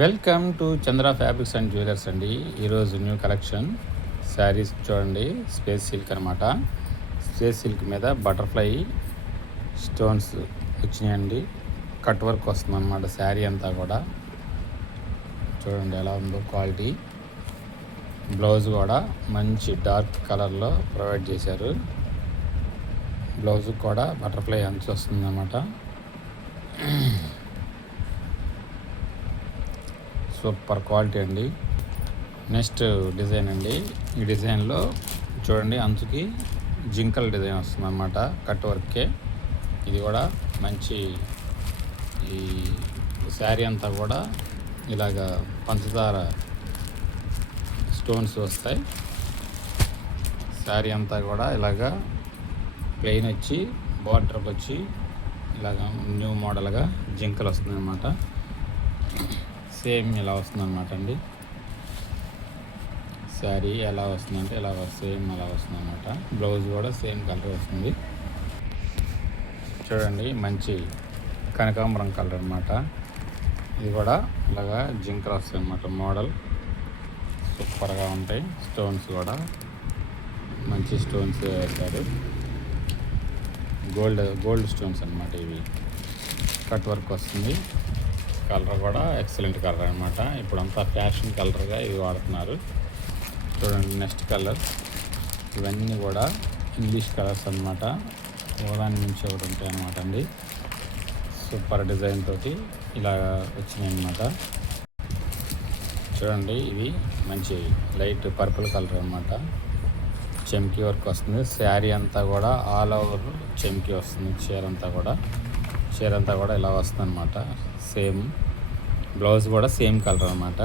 Welcome to Chandra fabrics and jewellers అండి. ఈరోజు new collection saris చూడండి. స్పేస్ సిల్క్ అనమాట. స్పేస్ సిల్క్ మీద బటర్ఫ్లై స్టోన్స్ వచ్చినాయండి. కట్ వర్క్ వస్తుంది అనమాట. శారీ అంతా కూడా చూడండి ఎలా ఉందో క్వాలిటీ. బ్లౌజ్ కూడా మంచి డార్క్ కలర్లో ప్రొవైడ్ చేశారు. బ్లౌజ్ కూడా బటర్ఫ్లై అంచు వస్తుంది అన్నమాట. సూపర్ క్వాలిటీ అండి. నెక్స్ట్ డిజైన్ అండి. ఈ డిజైన్లో చూడండి అంచుకి జింకల్ డిజైన్ వస్తుంది అన్నమాట. కట్ వర్కే. ఇది కూడా మంచి ఈ శారీ అంతా కూడా ఇలాగ పంచదార స్టోన్స్ వస్తాయి. శారీ అంతా కూడా ఇలాగా ప్లెయిన్ వచ్చి బార్డర్కి వచ్చి ఇలాగ న్యూ మోడల్గా జింకలు వస్తుంది అన్నమాట. సేమ్ ఇలా వస్తుంది అనమాట అండి. శారీ ఎలా వస్తుందంటే ఇలా సేమ్ అలా వస్తుంది అనమాట. బ్లౌజ్ కూడా సేమ్ కలర్ వస్తుంది. చూడండి మంచి కనకాంబరం కలర్ అనమాట. ఇది కూడా ఇలాగా జింకలు వస్తాయి అనమాట. మోడల్ సూపర్గా ఉంటాయి. స్టోన్స్ కూడా మంచి స్టోన్స్ వేశారు. గోల్డ్ స్టోన్స్ అనమాట. ఇవి కట్ వర్క్ వస్తుంది. కలర్ కూడా ఎక్సలెంట్ కలర్ అనమాట. ఇప్పుడంతా ఫ్యాషన్ కలర్గా ఇవి వాడుతున్నారు. చూడండి నెక్స్ట్ కలర్. ఇవన్నీ కూడా ఇంగ్లీష్ కలర్స్ అనమాట. ఒకదాని నుంచి ఒకటి ఉంటాయి అనమాట అండి. సూపర్ డిజైన్ తోటి ఇలా వచ్చినాయి అనమాట. చూడండి ఇవి మంచి లైట్ పర్పుల్ కలర్ అనమాట. చెమ్కీ వర్క్ వస్తుంది. శారీ అంతా కూడా ఆల్ ఓవర్ చెమ్కీ వస్తుంది. చీర అంతా కూడా ఇలా వస్తుంది అనమాట. సేమ్ బ్లౌజ్ కూడా సేమ్ కలర్ అనమాట.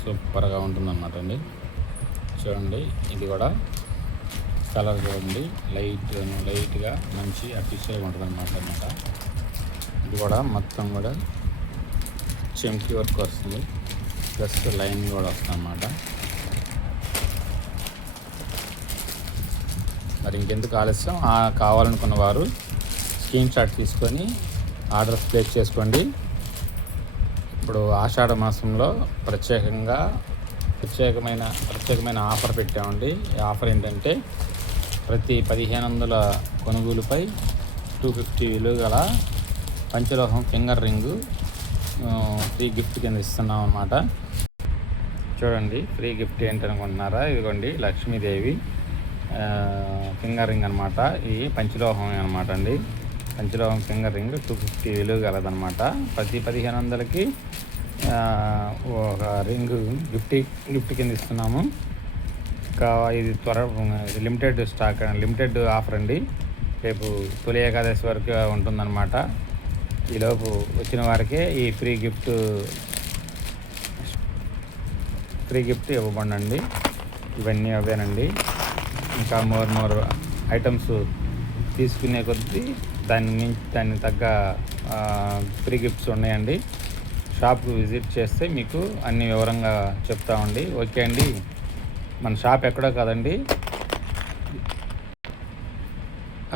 సూపర్గా ఉంటుందన్నమాట అండి. చూడండి ఇది కూడా కలర్ చూడండి లైట్గా మంచి అఫీషియల్గా ఉంటుంది అనమాట. ఇది కూడా మొత్తం కూడా చెమ్కీ వర్క్ వస్తుంది. ప్లస్ లైన్ కూడా వస్తుంది అన్నమాట. మరి ఇంకెందుకు ఆలస్యం, కావాలనుకున్న వారు స్క్రీన్ షాట్ తీసుకొని ఆర్డర్స్ ప్లేస్ చేసుకోండి. ఇప్పుడు ఆషాఢ మాసంలో ప్రత్యేకమైన ఆఫర్ పెట్టామండి. ఈ ఆఫర్ ఏంటంటే ప్రతి 1500 కొనుగోలుపై 250 విలువ గల పంచలోహం ఫింగర్ రింగు ఫ్రీ గిఫ్ట్ కింద ఇస్తున్నాం అన్నమాట. చూడండి ఫ్రీ గిఫ్ట్ ఏంటనుకుంటున్నారా? ఇదిగోండి లక్ష్మీదేవి ఫింగర్ రింగ్ అనమాట. ఇది పంచలోహం అనమాట అండి. పంచలోహం ఫింగర్ రింగ్ 250 విలువ కలదనమాట. ప్రతి 1500కి ఒక రింగ్ గిఫ్ట్ కింద ఇస్తున్నాము. ఇంకా ఇది లిమిటెడ్ ఆఫర్ అండి. రేపు తొలి ఏకాదశి వరకు ఉంటుందన్నమాట. ఈలోపు వచ్చిన వారికే ఈ ఫ్రీ గిఫ్ట్ ఇవ్వబడండి. ఇవన్నీ అవేనండి. ఇంకా మోర్ ఐటమ్స్ తీసుకునే కొద్దీ దాన్ని తగ్గ ఫ్రీ గిఫ్ట్స్ ఉన్నాయండి. షాప్కి విజిట్ చేస్తే మీకు అన్ని వివరంగా చెప్తామండి. ఓకే అండి. మన షాప్ ఎక్కడో కాదండి,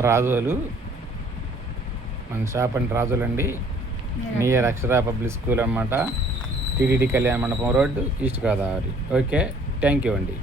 రాజోలు. మన షాప్ అంటే రాజోలు అండి. నియర్ అక్షర పబ్లిక్ స్కూల్ అనమాట. టీటీడీ కళ్యాణ మండపం road, east Godavari. Okay, thank you అండి.